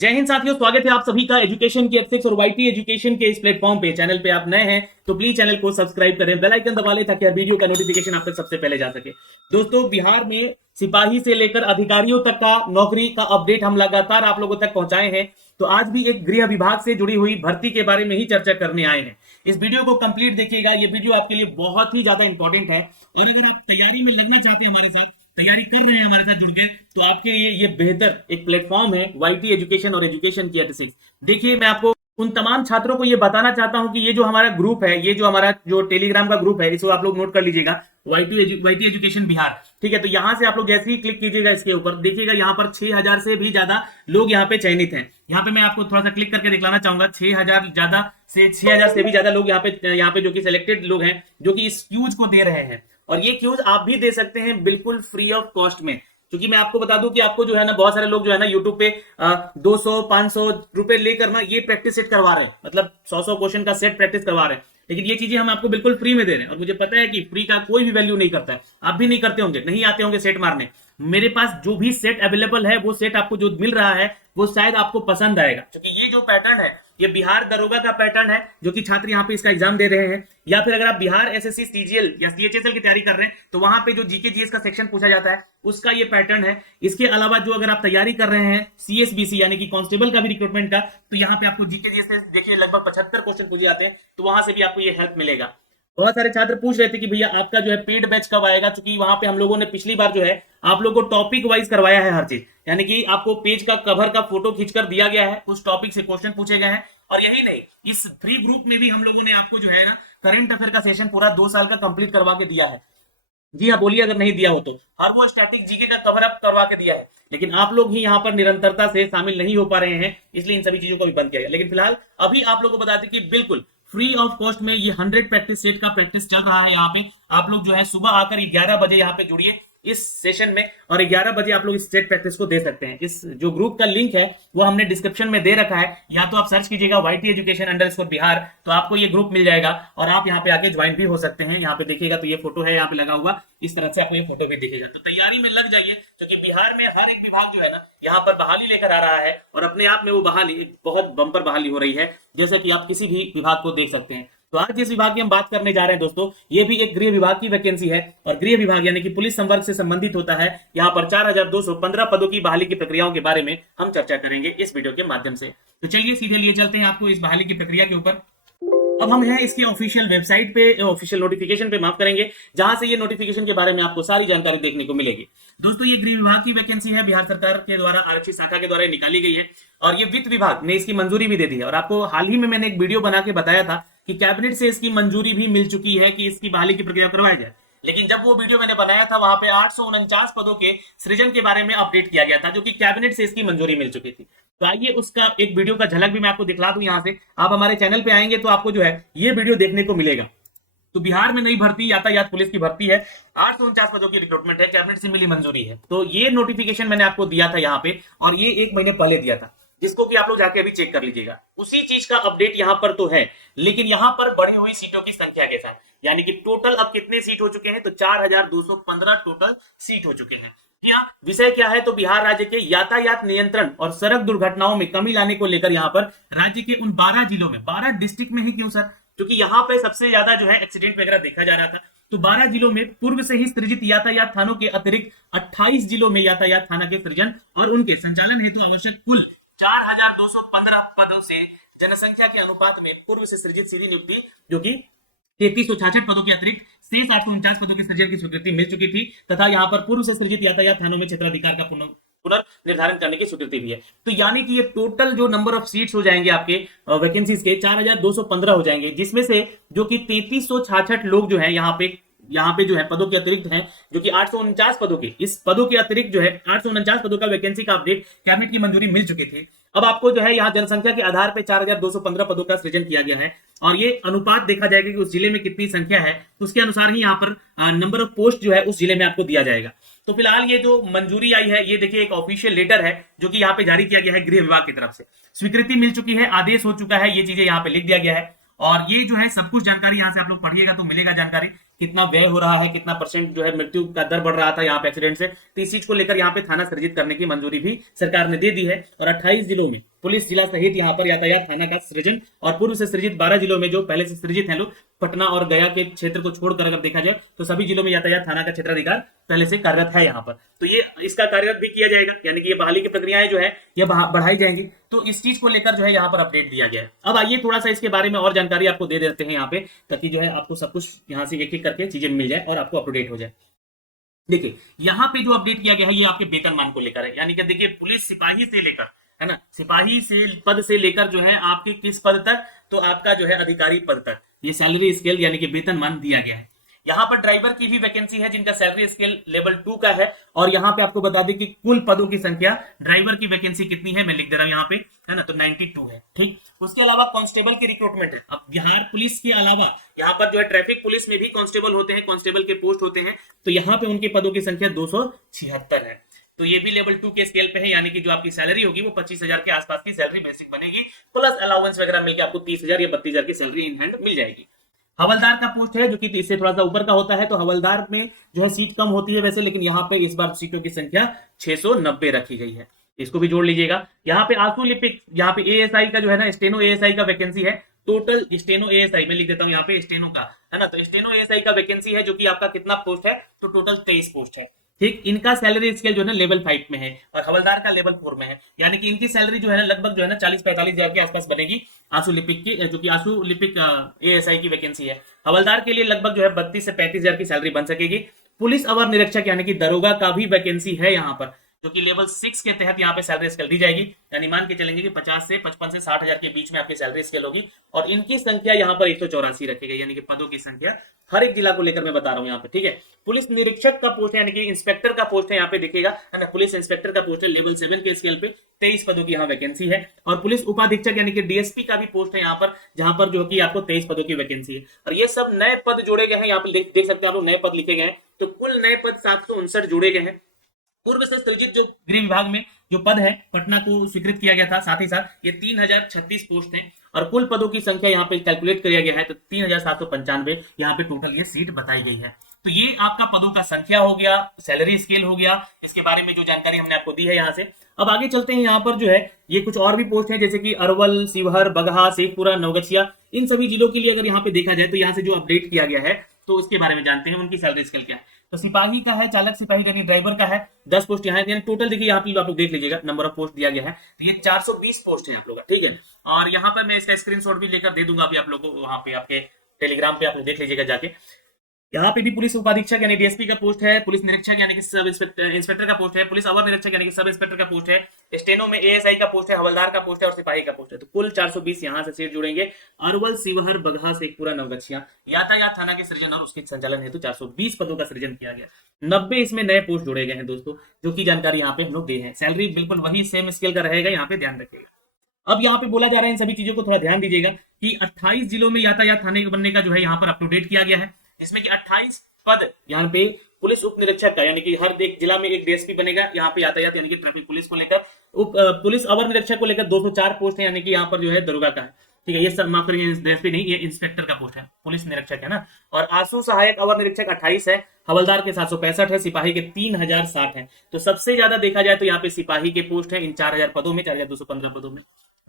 जय हिंद साथियों, स्वागत है आप सभी का एजुकेशन के एथिक्स और वाईटी एजुकेशन के इस प्लेटफॉर्म पे। चैनल पे आप नए हैं तो प्लीज चैनल को सब्सक्राइब करें, बेल आइकन दबा लें ताकि हर वीडियो का नोटिफिकेशन आप तक सबसे पहले जा सके। दोस्तों, बिहार में सिपाही से लेकर अधिकारियों तक का नौकरी का अपडेट हम लगातार आप लोगों तक पहुंचाए हैं। तो आज भी एक गृह विभाग से जुड़ी हुई भर्ती के बारे में ही चर्चा करने आए हैं। इस वीडियो को कंप्लीट देखिएगा, ये वीडियो आपके लिए बहुत ही ज्यादा इंपॉर्टेंट है। और अगर आप तैयारी में लगना चाहते हैं, हमारे साथ तैयारी कर रहे हैं हमारे साथ जुड़ के, तो आपके लिए ये बेहतर एक प्लेटफॉर्म है वाईटी एजुकेशन और एजुकेशन की एथिक्स। देखिए, मैं आपको उन तमाम छात्रों को ये बताना चाहता हूं कि ये जो हमारा ग्रुप है, ये जो हमारा जो टेलीग्राम का ग्रुप है, इसको आप लोग नोट कर लीजिएगा, वाईटी एजुकेशन बिहार। ठीक है, तो यहां से आप लोग जैसे ही क्लिक कीजिएगा इसके ऊपर, देखिएगा यहाँ पर 6000 से भी ज्यादा लोग यहाँ पे चयनित हैं। यहाँ पे मैं आपको थोड़ा सा क्लिक करके दिखलाना चाहूंगा, 6000 से भी ज्यादा लोग यहाँ पे जो कि सिलेक्टेड लोग हैं, जो कि इस क्यूज को दे रहे हैं। और ये क्यूज आप भी दे सकते हैं बिल्कुल फ्री ऑफ कॉस्ट में। क्योंकि मैं आपको बता दूं कि आपको जो है ना, बहुत सारे लोग जो है ना यूट्यूब पे 200-500 रुपए लेकर ना ये प्रैक्टिस सेट करवा रहे हैं, मतलब 100 क्वेश्चन का सेट प्रैक्टिस करवा रहे हैं। लेकिन ये चीजें हम आपको बिल्कुल फ्री में दे रहे हैं, और मुझे पता है कि फ्री का कोई भी वैल्यू नहीं करता है। आप भी नहीं करते होंगे, नहीं आते होंगे सेट मारने। मेरे पास जो भी सेट अवेलेबल है, वो सेट आपको जो मिल रहा है वो शायद आपको पसंद आएगा। क्योंकि ये जो पैटर्न है, ये बिहार दरोगा का पैटर्न है, जो कि छात्र यहाँ पे इसका एग्जाम दे रहे हैं। या फिर अगर आप बिहार एसएससी सीजीएल या सीएचएसएल की तैयारी कर रहे हैं, तो वहां पे जो जीके जीएस का सेक्शन पूछा जाता है, उसका ये पैटर्न है। इसके अलावा जो अगर आप तैयारी कर रहे हैं सीएसबीसी यानी कि कांस्टेबल का भी रिक्रूटमेंट का, तो यहाँ पे आपको जीके जीएस से देखिए लगभग 75 क्वेश्चन पूछे जाते हैं, तो वहां से भी आपको ये हेल्प मिलेगा। बहुत सारे छात्र पूछ रहे थे कि भैया आपका जो है पेड बैच कब आएगा, क्योंकि वहां पे हम लोगों ने पिछली बार जो है आप लोगों को टॉपिक वाइज करवाया है हर चीज। यानी कि आपको पेज का कवर का फोटो खींचकर दिया गया है, उस टॉपिक से क्वेश्चन पूछे गए हैं। और यही नहीं, इस फ्री ग्रुप में भी हम लोगों ने आपको जो है ना करंट अफेयर का सेशन पूरा 2 साल का कंप्लीट करवा के दिया है। जी हाँ, बोलिए अगर नहीं दिया हो तो। हर वो स्टैटिक जीके का कवर अप करवा के दिया है, लेकिन आप लोग ही यहाँ पर निरंतरता से शामिल नहीं हो पा रहे हैं, इसलिए इन सभी चीजों को भी बंद किया गया। लेकिन फिलहाल अभी आप लोगों को बता दें कि बिल्कुल फ्री ऑफ कॉस्ट में ये 100 प्रैक्टिस सेट का प्रैक्टिस चल रहा है। यहाँ पे आप लोग जो है सुबह आकर 11 बजे यहाँ पे जुड़िए इस सेशन में, और 11 बजे आप लोग इस सेट प्रैक्टिस को दे सकते हैं। इस जो ग्रुप का लिंक है वो हमने डिस्क्रिप्शन में दे रखा है, या तो आप सर्च कीजिएगा वाईटी एजुकेशन अंडरस्कोर बिहार, तो आपको ये ग्रुप मिल जाएगा और आप यहाँ पे आके ज्वाइन भी हो सकते हैं। यहाँ पे देखिएगा तो ये फोटो है यहाँ पे लगा हुआ, इस तरह से आपको ये फोटो भी दिखेगा। तो तैयारी में लग जाइए, क्योंकि बिहार में हर एक विभाग जो है ना यहाँ पर बहाली लेकर आ रहा है, और अपने आप में वो बहाली बहुत बम्पर बहाली हो रही है, जैसे कि आप किसी भी विभाग को देख सकते हैं। तो आज जिस विभाग की हम बात करने जा रहे हैं दोस्तों, ये भी एक गृह विभाग की वैकेंसी है, और गृह विभाग यानी कि पुलिस संवर्ग से संबंधित होता है। यहाँ पर 4215 पदों की बहाली की प्रक्रियाओं के बारे में हम चर्चा करेंगे इस वीडियो के माध्यम से। तो चलिए सीधे लिए चलते हैं आपको इस बहाली की प्रक्रिया के ऊपर। अब हम हैं इसके ऑफिशियल वेबसाइट पे, ऑफिशियल नोटिफिकेशन पे, माफ करेंगे, जहां से ये नोटिफिकेशन के बारे में आपको सारी जानकारी देखने को मिलेगी। दोस्तों, ये गृह विभाग की वैकेंसी है, बिहार सरकार के द्वारा आरक्षित शाखा के द्वारा निकाली गई है, और ये वित्त विभाग ने इसकी मंजूरी भी दे दी है। और आपको हाल ही में मैंने एक वीडियो बना के बताया था कि कैबिनेट से इसकी मंजूरी भी मिल चुकी है कि इसकी बहाली की प्रक्रिया करवाई जाए। लेकिन जब वो वीडियो मैंने बनाया था, वहां पे 849 पदों के सृजन के बारे में अपडेट किया गया था, जो कि कैबिनेट से इसकी मंजूरी मिल चुकी थी। तो आइए उसका एक वीडियो का झलक भी मैं आपको दिखला दूं। यहाँ से आप हमारे चैनल पे आएंगे तो आपको जो है ये वीडियो देखने को मिलेगा। तो बिहार में नई भर्ती यातायात पुलिस की भर्ती है, 849 पदों की रिक्रूटमेंट है, कैबिनेट से मिली मंजूरी है। तो ये नोटिफिकेशन मैंने आपको दिया था यहाँ पे, और ये 1 महीने पहले दिया था, जिसको कि आप लोग जाके अभी चेक कर लीजिएगा। उसी चीज का अपडेट यहाँ पर तो है, लेकिन यहाँ पर बढ़ी हुई सीटों की संख्या के साथ, यानी कि टोटल अब कितने सीट हो चुके हैं, तो 4215 टोटल सीट हो चुके हैं। विषय क्या है, तो बिहार राज्य के यातायात नियंत्रण और सड़क दुर्घटनाओं में कमी लाने को लेकर यहाँ पर राज्य के उन 12 जिलों में, 12 डिस्ट्रिक्ट में ही क्यों सर, क्योंकि यहाँ पे सबसे ज्यादा जो है एक्सीडेंट वगैरह देखा जा रहा था। तो 12 जिलों में पूर्व से ही सृजित यातायात थानों के अतिरिक्त 28 जिलों में यातायात थाना के सृजन और उनके संचालन हेतु आवश्यक कुल 4215 पदों से जनसंख्या के अनुपात में पूर्व से सृजित सीधी नियुक्ति, जो कि 3366 पदों के अतिरिक्त शेष 849 पदों के सृजन की स्वीकृति मिल चुकी थी, तथा यहाँ पर पूर्व से सृजित यातायात थानों में क्षेत्राधिकार का पुनर्निर्धारण करने की स्वीकृति भी है। तो यानी कि ये टोटल जो नंबर ऑफ सीट्स हो जाएंगे आपके वैकेंसीज के 4215 हो जाएंगे, जिसमें से जो कि 3366 लोग जो है यहाँ पे जो है पदों के अतिरिक्त हैं, जो कि 849 पदों के, इस पदों के अतिरिक्त जो है 849 पदों का वैकेंसी का अपडेट कैबिनेट की मंजूरी मिल चुकी थी। अब आपको जो है यहाँ जनसंख्या के आधार पे 4215 पदों का सृजन किया गया है, और ये अनुपात देखा जाएगा कि उस जिले में कितनी संख्या है, उसके अनुसार ही यहाँ पर नंबर ऑफ पोस्ट जो है उस जिले में आपको दिया जाएगा। तो फिलहाल ये जो मंजूरी आई है, ये देखिए एक ऑफिशियल लेटर है, जो कि यहाँ पे जारी किया गया है गृह विभाग की तरफ से, स्वीकृति मिल चुकी है, आदेश हो चुका है, ये चीजें यहाँ पे लिख दिया गया है। और ये जो है सब कुछ जानकारी यहाँ से आप लोग पढ़िएगा तो मिलेगा जानकारी कितना व्यय हो रहा है, कितना परसेंट जो है मृत्यु का दर बढ़ रहा था यहाँ पे एक्सीडेंट से। तो इस चीज को लेकर यहाँ पे थाना सृजित करने की मंजूरी भी सरकार ने दे दी है और 28 जिलों में पुलिस जिला सहित यहाँ पर यातायात थाना का सृजन और पूर्व से सृजित 12 जिलों में जो पहले से सृजित हैं लोग, पटना और गया के क्षेत्र को छोड़कर अगर देखा जाए तो सभी जिलों में यातायात थाना का क्षेत्राधिकार पहले से कार्यरत है यहाँ पर। तो ये इसका कार्यरत भी किया जाएगा, यानी कि ये बहाली की प्रक्रियाएं जो है ये बढ़ाई जाएंगी। तो इस चीज को लेकर जो है यहाँ पर अपडेट दिया गया है। अब आइए थोड़ा सा इसके बारे में और जानकारी आपको दे देते हैं यहाँ पे, ताकि जो है आपको सब कुछ यहाँ से एक एक करके चीजें मिल जाए और आपको अपडेट हो जाए। देखिए यहाँ पे जो अपडेट किया गया है ये आपके वेतनमान को लेकर है, यानी कि देखिए पुलिस सिपाही से लेकर, है ना, सिपाही से पद से लेकर जो है आपके किस पद तक, तो आपका जो है अधिकारी पद तक ये सैलरी स्केल यानी कि वेतनमान दिया गया है। यहाँ पर ड्राइवर की भी वैकेंसी है जिनका सैलरी स्केल लेवल 2 का है। और यहाँ पे आपको बता दें कि कुल पदों की संख्या, ड्राइवर की वैकेंसी कितनी है मैं लिख दे रहा हूँ यहाँ पे, है ना, तो 92 है। ठीक, उसके अलावा कांस्टेबल की रिक्रूटमेंट है। अब बिहार पुलिस के अलावा यहाँ पर जो है ट्रैफिक पुलिस में भी कांस्टेबल होते हैं, कांस्टेबल के पोस्ट होते हैं। तो यहाँ पे उनके पदों की संख्या 276 है। तो ये भी लेवल 2 के स्केल पे है, यानी कि जो आपकी सैलरी होगी वो 25,000 के आसपास की सैलरी बेसिक बनेगी, प्लस अलाउंस वगैरह मिलकर आपको 30,000 या 32,000 की सैलरी इन हैंड मिल जाएगी। हवलदार का पोस्ट है जो कि इससे थोड़ा सा ऊपर का होता है। तो हवलदार में जो है सीट कम होती है वैसे, लेकिन यहाँ पे इस बार सीटों की संख्या 690 रखी गई है, इसको भी जोड़ लीजिएगा। यहाँ पे आंसू लिपिक, यहाँ पे एएसआई का जो है ना, स्टेनो एएसआई का वैकेंसी है। टोटल स्टेनो एएसआई मैं लिख देता हूँ यहाँ पे, स्टेनो का, है ना, तो स्टेनो एएसआई का वैकेंसी है जो कि आपका कितना पोस्ट है, तो टोटल 23 पोस्ट है। ठीक, इनका सैलरी स्केल जो है ना लेवल 5 में है और हवलदार का लेवल 4 में है, यानी कि इनकी सैलरी जो है ना लगभग जो है ना 40-45 हजार के आसपास बनेगी आंसू लिपिक की, जो कि आंसू लिपिक एएसआई की वैकेंसी है। हवलदार के लिए लगभग जो है 32 से 35 हजार की सैलरी बन सकेगी। पुलिस अवर निरीक्षक यानी कि दरोगा का भी वैकेंसी है यहाँ पर, जो कि लेवल 6 के तहत यहाँ पे सैलरी स्केल दी जाएगी, यानी मान के चलेंगे कि 50 से 55 से 60 हजार के बीच में आपकी सैलरी स्केल होगी। और इनकी संख्या यहाँ पर 184 रखी गई, यानी कि पदों की संख्या हर एक जिला को लेकर मैं बता रहा हूँ यहाँ पे। ठीक है, पुलिस निरीक्षक का पोस्ट है, यानी कि इंस्पेक्टर का पोस्ट है, यहाँ पे दिखेगा, है ना, पुलिस इंस्पेक्टर का पोस्ट है लेवल 7 के स्केल पे, 23 पदों की यहाँ वैकेंसी है। और पुलिस उपाधीक्षक यानी कि डीएसपी का भी पोस्ट है यहाँ पर, जहां पर जो कि आपको 23 पदों की वैकेंसी है। और ये सब नए पद जोड़े गए हैं, यहाँ पे देख सकते हैं आप लोग, नए पद लिखे गए हैं। तो कुल नए पद 759 जोड़े गए हैं। पूर्व से सृजित जो गृह विभाग में जो पद है पटना को स्वीकृत किया गया था, साथ ही साथ ये 3036 पोस्ट हैं और कुल पदों की संख्या यहाँ पे कैलकुलेट किया गया है तो 3795 यहाँ पे टोटल ये सीट बताई गई है। तो ये आपका पदों का संख्या हो गया, सैलरी स्केल हो गया, इसके बारे में जो जानकारी हमने आपको दी है यहाँ से। अब आगे चलते हैं, यहाँ पर जो है ये कुछ और भी पोस्ट है, जैसे कि अरवल, शिवहर, बगहा, शेखपुरा, नवगछिया, इन सभी जिलों के लिए अगर यहाँ पे देखा जाए तो यहाँ से जो अपडेट किया गया है तो उसके बारे में जानते हैं उनकी सैलरी स्केल क्या है। तो सिपाही का है, चालक सिपाही यानी ड्राइवर का है 10 पोस्ट यहाँ है, टोटल देखिए यहाँ पे आप लोग देख लीजिएगा नंबर ऑफ पोस्ट दिया गया है, तो ये 420 पोस्ट है आप लोग, ठीक है। और यहाँ पर मैं इसका स्क्रीनशॉट भी लेकर दे दूंगा अभी आप लोगों को, वहां पे आपके टेलीग्राम पे आप लोग देख लीजिएगा जाके। यहाँ पे भी पुलिस उपाधीक्षक यानी डीएसपी का पोस्ट है, पुलिस निरीक्षक यानी कि सब इंस्पेक्टर का पोस्ट है, पुलिस अवर निरीक्षक यानी कि सब इंस्पेक्टर का पोस्ट है, स्टेनो में एएसआई का पोस्ट है, हवलदार का पोस्ट है और सिपाही का पोस्ट है। तो कुल 420 यहाँ से सीट जुड़ेंगे। अरवल, शिवहर, बगहा, शेखपुरा, नवगछिया यातायात थाना के सृजन और उसके संचालन हेतु 420 पदों का सृजन किया गया। 90 इसमें नए पोस्ट जोड़े गए हैं दोस्तों, जो की जानकारी यहाँ पे हम लोग दे हैं। सैलरी बिल्कुल वही सेम स्केल का रहेगा, यहाँ पे ध्यान रखिएगा। अब यहाँ पे बोला जा रहा है, इन सभी चीजों को थोड़ा ध्यान दीजिएगा कि 28 जिलों में यातायात थाने बनने का जो है यहाँ पर अप टू डेट किया गया है, जिसमें कि 28 पद यहाँ पे पुलिस उप निरीक्षक का, यानी कि हर एक जिला में एक डीएसपी बनेगा यहाँ पे यातायात यानी कि ट्रैफिक पुलिस को लेकर। पुलिस अवर निरीक्षक को लेकर 204 पोस्ट है, यानी कि यहाँ पर जो है दरोगा का है, ठीक है। ये सब माफ करिए, डीएसपी नहीं, ये इंस्पेक्टर का पोस्ट है, पुलिस निरीक्षक है ना। और आंसू सहायक अवर निरीक्षक 28 है, हवलदार के 765 है, सिपाही के 3060 है। तो सबसे ज्यादा देखा जाए तो यहाँ पे सिपाही के पोस्ट है इन 4000 पदों में, 4215 पदों में।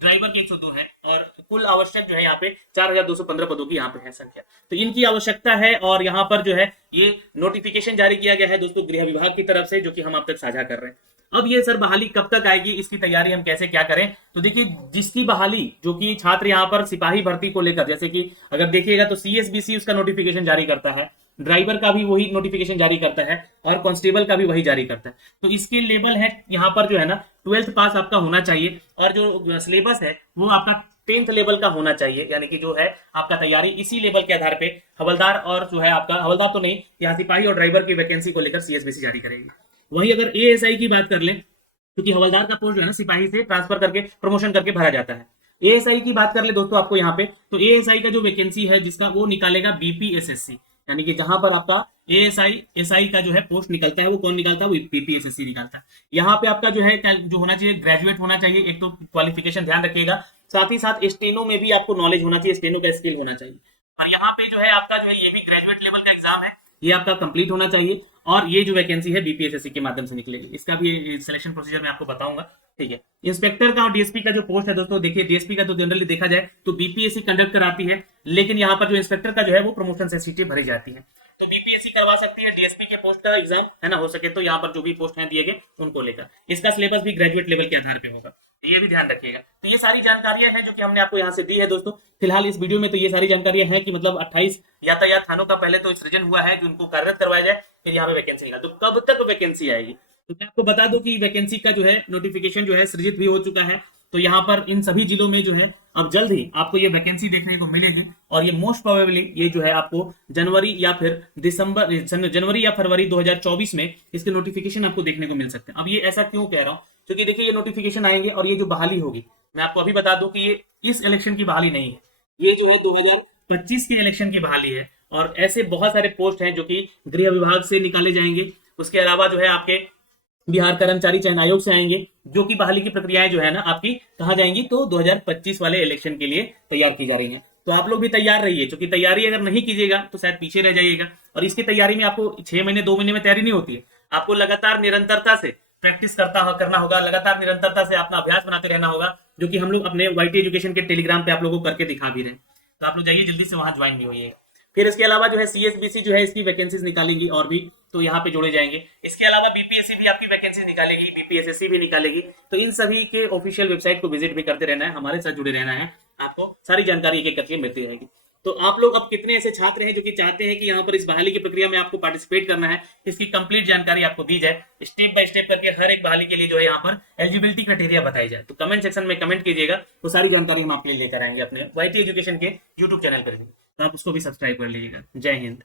ड्राइवर के 102 है और कुल आवश्यक जो है यहाँ पे 4215 पदों की यहाँ पे है संख्या। तो इनकी आवश्यकता है और यहाँ पर जो है ये नोटिफिकेशन जारी किया गया है दोस्तों गृह विभाग की तरफ से, जो कि हम अब तक साझा कर रहे हैं। अब ये सर बहाली कब तक आएगी, इसकी तैयारी हम कैसे क्या करें? तो देखिए, जिसकी बहाली, जो कि छात्र यहाँ पर सिपाही भर्ती को लेकर, जैसे कि अगर देखिएगा तो सीएसबीसी उसका नोटिफिकेशन जारी करता है, ड्राइवर का भी वही नोटिफिकेशन जारी करता है और कांस्टेबल का भी वही जारी करता है। तो इसके लेवल है यहाँ पर जो है ना 12th पास आपका होना चाहिए और जो सिलेबस है वो आपका 10th लेवल का होना चाहिए, यानी कि जो है आपका तैयारी इसी लेवल के आधार पे हवलदार और जो है आपका हवलदार तो नहीं, यहाँ सिपाही और ड्राइवर की वैकेंसी को लेकर सीएसबीसी जारी करेगी। वहीं अगर एएसआई की बात कर लें, क्योंकि हवलदार का पोस्ट जो है ना सिपाही से ट्रांसफर करके प्रमोशन करके भरा जाता है। एएसआई की बात कर ले दोस्तों आपको यहाँ पे, तो एएसआई का जो वैकेंसी है जिसका वो निकालेगा बीपीएसएससी, यानी कि जहां पर आपका एएसआई का जो है पोस्ट निकलता है वो कौन निकालता है, वो बीपीएसएससी निकालता है। यहाँ पे आपका जो है जो होना चाहिए ग्रेजुएट होना चाहिए, एक तो क्वालिफिकेशन ध्यान रखिएगा, साथ ही साथ स्टेनो में भी आपको नॉलेज होना चाहिए, स्टेनो का स्किल होना चाहिए। और यहाँ पे जो है है आपका जो है ये भी ग्रेजुएट लेवल का एग्जाम है, ये आपका कंप्लीट होना चाहिए और ये जो वैकेंसी है बीपीएसएससी के माध्यम से निकलेगी। इसका भी सिलेक्शन प्रोसीजर मैं आपको बताऊंगा, ठीक है। इंस्पेक्टर का और डीएसपी का जो पोस्ट है दोस्तों, देखिए डीएसपी का तो जनरली देखा जाए तो बीपीएससी कंडक्ट कराती है, लेकिन यहाँ पर जो इंस्पेक्टर का जो है वो प्रमोशन से सीटें भरी जाती है। तो बीपीएससी करवा सकती है डीएसपी के पोस्ट का एग्जाम, है ना, हो सके तो यहाँ पर जो भी पोस्ट हैं दिए गए उनको लेकर। इसका सिलेबस भी ग्रेजुएट लेवल के आधार पे होगा, ये भी ध्यान रखिएगा। तो ये सारी जानकारियां हैं जो कि हमने आपको यहाँ से दी है दोस्तों। फिलहाल इस वीडियो में तो ये सारी जानकारियां हैं कि मतलब 28 यातायात थानों का पहले तो सृजन हुआ है कि उनको कार्यरत करवाया जाए, फिर यहाँ पे वैकेंसी निकाल। तो कब तक वैकेंसी आएगी, तो मैं आपको बता दूं कि वैकेंसी का जो है नोटिफिकेशन जो है सृजित भी हो चुका है। तो यहाँ पर इन सभी जिलों में जो है अब जल्द ही आपको ये वैकेंसी देखने को मिलेगी और ये मोस्ट प्रोबेबली ये जो है आपको जनवरी या फिर जनवरी या फरवरी 2024 में इसके नोटिफिकेशन आपको देखने को मिल सकते हैं। अब ये ऐसा क्यों कह रहा हूँ, क्योंकि देखिए ये नोटिफिकेशन आएंगे और ये जो बहाली होगी, मैं आपको अभी बता दूं कि ये इस इलेक्शन की बहाली नहीं है, ये जो है 2025 के इलेक्शन की बहाली है। और ऐसे बहुत सारे पोस्ट हैं जो कि गृह विभाग से निकाले जाएंगे, उसके अलावा जो है आपके बिहार कर्मचारी चयन आयोग से आएंगे, जो कि बहाली की प्रक्रियाएं जो है ना आपकी कहा जाएंगी, तो 2025 वाले इलेक्शन के लिए तैयार की जा रही है। तो आप लोग भी तैयार रहिए, क्योंकि तैयारी अगर नहीं कीजिएगा तो शायद पीछे रह जाइएगा। और इसकी तैयारी में आपको 6 महीने 2 महीने में तैयारी नहीं होती है, आपको लगातार निरंतरता से प्रैक्टिस करना होगा, लगातार निरंतरता से अपना अभ्यास बनाते रहना होगा, जो कि हम लोग अपने वाईटी एजुकेशन के टेलीग्राम पे आप लोगों को करके दिखा भी रहे हैं। तो आप लोग जाइए जल्दी से वहां ज्वाइन भी होइएगा। फिर इसके अलावा जो है सीएसबीसी जो है इसकी वैकेंसीज निकालेंगी और भी, तो यहाँ पे जोड़े जाएंगे। इसके अलावा बीपीएससी भी आपकी वैकेंसी निकालेगी, बीपीएसएससी भी निकालेगी। तो इन सभी के ऑफिशियल वेबसाइट को विजिट भी करते रहना है, हमारे साथ जुड़े रहना है, आपको सारी जानकारी एक एक करके मिलती रहेगी। तो आप लोग अब कितने ऐसे छात्र हैं जो कि चाहते हैं कि यहाँ पर इस बहाली की प्रक्रिया में आपको पार्टिसिपेट करना है, इसकी कंप्लीट जानकारी आपको दी जाए, स्टेप बाय स्टेप करके हर एक बहाली के लिए जो है यहाँ पर एलिजिबिलिटी क्राइटेरिया बताई जाए, तो कमेंट सेक्शन में कमेंट कीजिएगा, वो सारी जानकारी हम आपके लिए लेकर आएंगे अपने वाईटी एजुकेशन के यूट्यूब चैनल पर भी, तो आप उसको भी सब्सक्राइब कर लीजिएगा। जय हिंद।